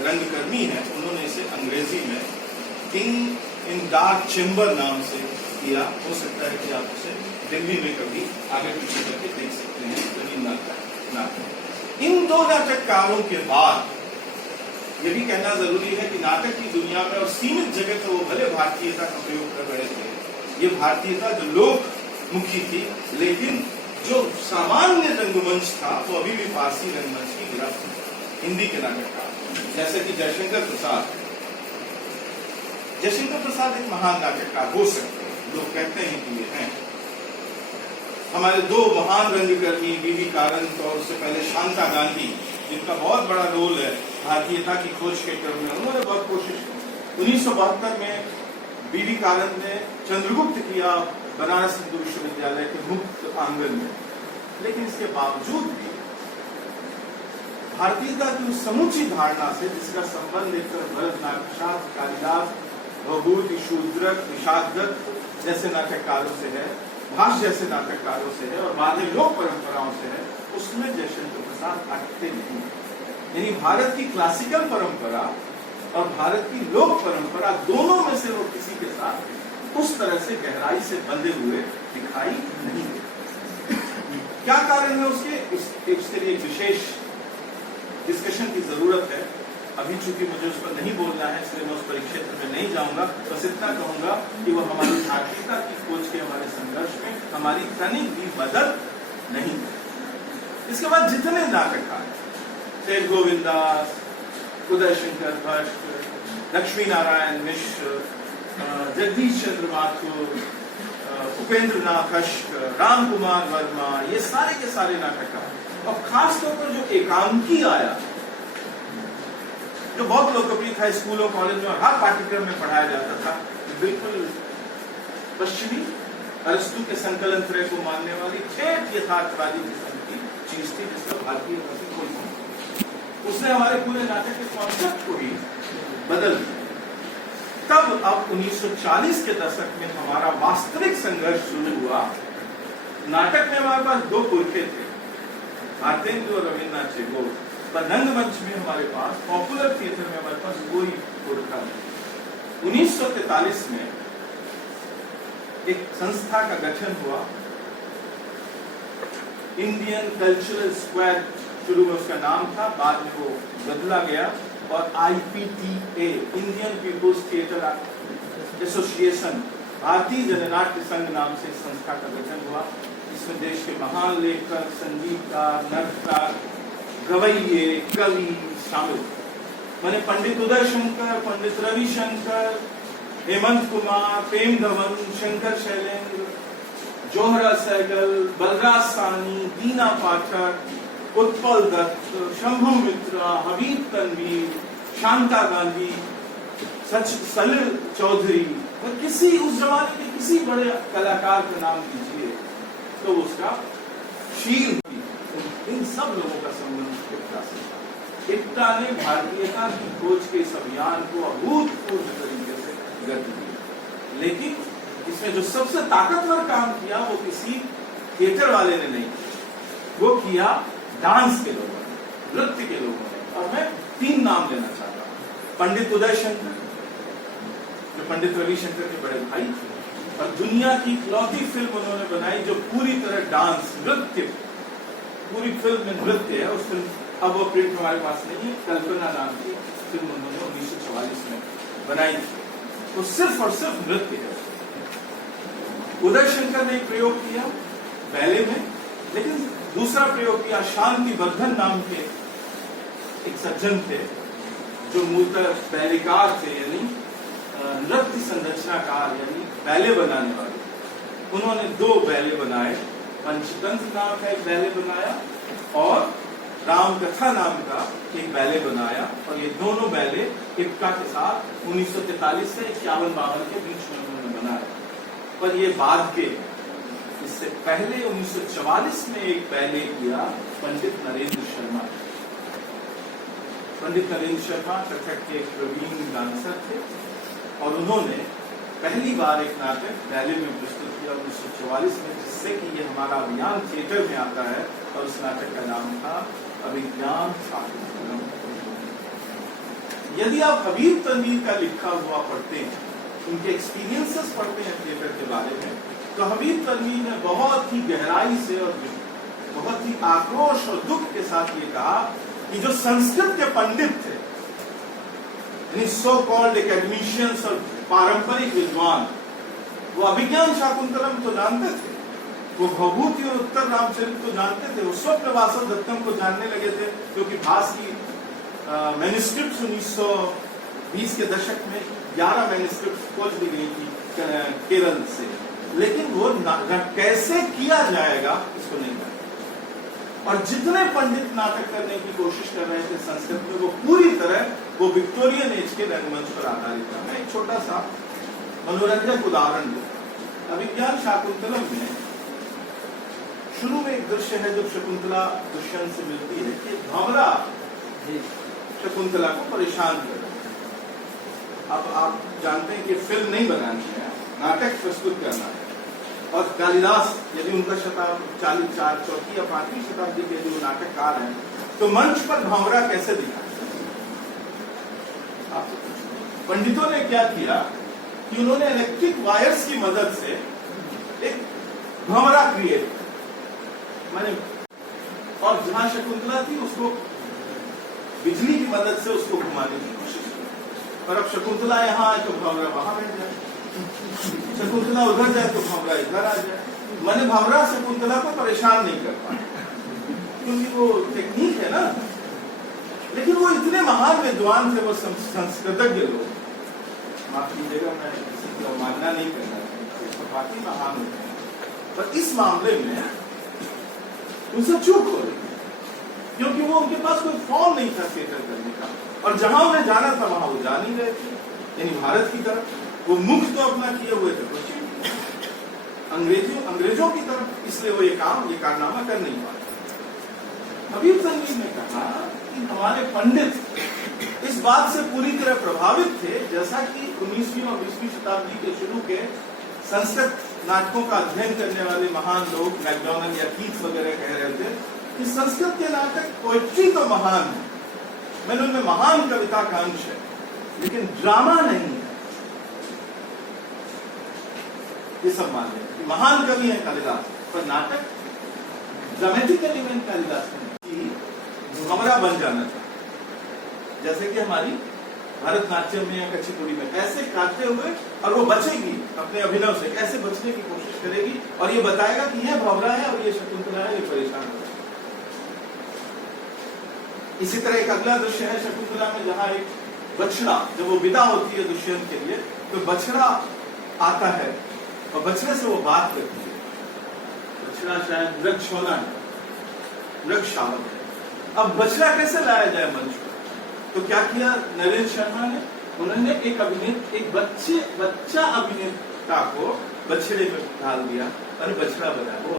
रंगकर्मी हैं, उन्होंने इसे अंग्रेजी में किंग इन डार्क चेम्बर नाम से किया। हो सकता है कि आप उसे दिल्ली में कभी आगे पीछे करके देख सकते हैं, जमीन नाटक। इन दो नाटककारों के बाद ये भी कहना जरूरी है कि नाटक की दुनिया में और सीमित जगह तो वो भले भारतीयता का प्रयोग कर रहे थे, ये भारतीयता जो लोकमुखी थी, लेकिन जो सामान्य रंगमंच था वो अभी भी फारसी रंगमंच की गिरफ्त है। हिंदी के नाटककार जैसे कि जयशंकर प्रसाद। जयशंकर प्रसाद एक महान नाटककार हो सकते हैं, लोग कहते हैं कि ये हैं। हमारे दो महान रंगकर्मी बीवी कारंत और उससे पहले शांता गांधी, जिनका बहुत बड़ा रोल है भारतीयता की खोज के क्रम में, उन्होंने बहुत कोशिश की। 1972 में बीवी कारंत ने चंद्रगुप्त किया बनारस हिंदू विश्वविद्यालय के मुक्त आंगन में, लेकिन इसके बावजूद भी भारतीयता की उस समूची धारणा से जिसका संबंध एक भरतनाट्यम, कालिदास, भवभूति, शूद्रक, निषाददत्त जैसे नाटककारों से है, भाष जैसे नाटककारों से है और बाद में लोक परंपराओं से है, उसमें जयशंकर प्रसाद अटकते नहीं। यानी भारत की क्लासिकल परंपरा और भारत की लोक परंपरा दोनों में से वो किसी के साथ उस तरह से गहराई से बंधे हुए दिखाई नहीं देते। क्या कारण है उसके लिए एक विशेष डिस्कशन की जरूरत है। अभी चूंकि मुझे उस पर नहीं बोलना है, इसलिए मैं उस परिक्षेत्र में नहीं जाऊंगा। बस इतना कहूंगा कि वो हमारी भारतीयता की खोज के हमारे संघर्ष में हमारी तनिक भी मदद नहीं। इसके बाद जितने नाटककार शेष गोविंदास, उदय शंकर भट्ट, लक्ष्मी नारायण मिश्र, जगदीश चंद्र माथुर, उपेंद्र नाथ कश्यप, राम कुमार वर्मा, ये सारे के सारे नाटककार, और खासतौर पर जो एकांकी आया, जो बहुत लोकप्रिय था, स्कूलों कॉलेज में हर पाठ्यक्रम में पढ़ाया जाता था, बिल्कुल पश्चिमी अरस्तु के संकलन त्रय को मानने वाली ठेठ यथार्थवादी किस्म की चीज थी, जिसका भारतीय कोई नहीं। उसने हमारे पूरे नाटक के कॉन्सेप्ट को ही बदल दिया। तब अब 1940 के दशक में हमारा वास्तविक संघर्ष शुरू हुआ। नाटक में हमारे पास दो पुरखे थे, भारतेंदु और रविन्द्रनाथ टैगोर, पर रंगमंच में हमारे पास, पॉपुलर थिएटर में हमारे पास कोई पुरखा नहीं। 1943 में एक संस्था का गठन हुआ, इंडियन कल्चरल स्क्वायर, शुरू में उसका नाम था, बाद में वो बदला गया और IPTA, Indian People's Theatre Association, भारतीय जननाट्य संघ नाम से इस संस्था का गठन हुआ। इसमें देश के महान लेखक, संगीतकार, नर्तक, गवैये, कवि शामिल। मैंने पंडित उदय शंकर, पंडित रविशंकर, हेमंत कुमार, प्रेम धवन, शंकर शैलेंद्र, जोहरा सहगल, बलराज साहनी, दीना पाठक, उत्पल दत्त, शंभु मित्रा, हबीब तनवीर, शांता गांधी, सलिल चौधरी, और किसी उस जमाने के किसी बड़े कलाकार का नाम लीजिए तो उसका शील, इन सब लोगों का संबंध इप्टा से था। इप्टा ने भारतीयता की खोज के इस अभियान को अभूतपूर्व तरीके से गति दी, लेकिन इसमें जो सबसे ताकतवर काम किया वो किसी थिएटर वाले ने नहीं, वो किया डांस के लोगों ने, नृत्य के लोगों ने। और मैं 3 नाम लेना चाहता हूँ। पंडित उदय शंकर, जो पंडित रविशंकर के बड़े भाई थे, और दुनिया की इकलौती फिल्म उन्होंने बनाई जो पूरी तरह डांस, नृत्य, पूरी फिल्म में नृत्य है। उस फिल्म, अब वो प्रिंट हमारे पास नहीं है, कल्पना नाम की फिल्म उन्होंने 1944 में बनाई थी, तो सिर्फ और सिर्फ नृत्य है। उदय शंकर ने एक प्रयोग किया बैले में, लेकिन दूसरा प्रयोग किया शांति वर्धन नाम के एक सज्जन थे, जो मूलतः बैलेकार थे, यानी नृत्य संरचनाकार, यानी बैले बनाने वाले। उन्होंने 2 बैले बनाए, पंचतंत्र नाम का एक बैले बनाया और रामकथा नाम का एक बैले बनाया, और ये दोनों बैले इप्टा के साथ 1943 से 51-52 के बीच में उन्होंने बनाया। पर ये बाद के, इससे पहले 1944 में एक बैले किया पंडित नरेंद्र शर्मा। पंडित नरेंद्र शर्मा कथक के एक प्रवीण डांसर थे, और उन्होंने पहली बार एक नाटक बैले में प्रस्तुत किया 1944 में, जिससे कि ये हमारा अभियान थिएटर में आता है, और उस नाटक का नाम था अभिज्ञान शाकुंतलम। यदि आप हबीब तनवीर का लिखा हुआ पढ़ते हैं, उनके एक्सपीरियंसेस पढ़ते हैं थिएटर के बारे में, तो हबीब तनवीर ने बहुत ही गहराई से और बहुत ही आक्रोश और दुख के साथ ये कहा कि जो संस्कृत के पंडित थे, यानी सो कॉल्ड एकेडमिशियंस और पारंपरिक विद्वान, वो अभिज्ञान शाकुंतलम तो जानते थे, वो भवभूति और उत्तर रामचरित को जानते थे, वो स्वप्रवासो दत्तम को जानने लगे थे, क्योंकि भास की मैन्युस्क्रिप्ट 1920 के दशक में 11 मैन्युस्क्रिप्ट खोज ली गई थी केरल से, लेकिन वो कैसे किया जाएगा इसको नहीं जानते। और जितने पंडित नाटक करने की कोशिश कर रहे थे संस्कृत में, वो पूरी तरह वो विक्टोरियन एज के रंगमंच पर आधारित था। मैं एक छोटा सा मनोरंजक उदाहरण दूं। अभिज्ञान शाकुंतलम में शुरू में एक दृश्य है जब शकुंतला दुष्यंत से मिलती है कि भंवरा शकुंतला को परेशान कर रहा है। अब आप जानते हैं कि फिल्म नहीं बनानी है, नाटक प्रस्तुत करना है, और कालिदास यदि उनका शताब्दी 44 चौथी या 5वीं शताब्दी के जो नाटककार हैं, तो मंच पर भंवरा कैसे दिखा? पंडितों ने क्या किया कि उन्होंने इलेक्ट्रिक वायर्स की मदद से एक भंवरा क्रिएट, माने, और जहां शकुंतला थी उसको बिजली की मदद से उसको घुमाने की कोशिश की। और अब शकुंतला यहाँ आए तो भंवरा वहां बैठ जाए, शकुंतला उधर जाए तो भंवरा इधर आ जाए। मैंने भंवरा शकुंतला को परेशान नहीं कर पाया, क्योंकि वो टेक्निक है ना। लेकिन वो इतने महान विद्वान थे, वो संस्कृतज्ञ लोग, माफ कीजिएगा मैं किसी की अवमानना नहीं करना चाहिए, बाकी महान होते हैं, पर इस मामले में उनसे चूक हो रही, क्योंकि वो उनके पास कोई फॉर्म नहीं था थिएटर करने का, और जहां उन्हें जाना था वहां वो जा नहीं रहे थे, यानी भारत की तरफ। वो मुख तो अपना किए हुए थे पश्चिम अंग्रेजों की तरफ, इसलिए वो ये कारनामा कर नहीं पाते। हबीब तनवीर ने कहा कि हमारे पंडित इस बात से पूरी तरह प्रभावित थे, जैसा कि 19वीं और 20वीं शताब्दी के शुरू के संस्कृत नाटकों का अध्ययन करने वाले महान लोग मैकडॉनल्ड या कीथ वगैरह कह रहे थे कि संस्कृत के नाटक पोएट्री तो महान है, मैंने उनमें महान कविता का अंश है, लेकिन ड्रामा नहीं है। ये सब मान लें कि महान कवि है कालिदास, पर नाटक ड्रामेटिक एलिमेंट कालिदास में भंवरा बन जाना था, जैसे कि हमारी भरतनाट्यम में या कच्चीपुड़ी में ऐसे गाते हुए, और वो बचेगी अपने अभिनव से, ऐसे बचने की कोशिश करेगी और ये बताएगा कि ये भंवरा है और ये शकुंतला है, ये परेशान है। इसी तरह एक अगला दृश्य है शकुंतला में, जहां एक बछड़ा, जब वो विदा होती है दुष्यंत के लिए, तो बछड़ा आता है और बछड़े से वो बात करती है। बछड़ा शायद मृग शोना है, मृग शावक है। अब बछड़ा कैसे लाया जाए मंच पर? तो क्या किया नरेंद्र शर्मा ने? उन्होंने एक बच्चा अभिनेता को बछड़े में डाल दिया और बछड़ा बनाया।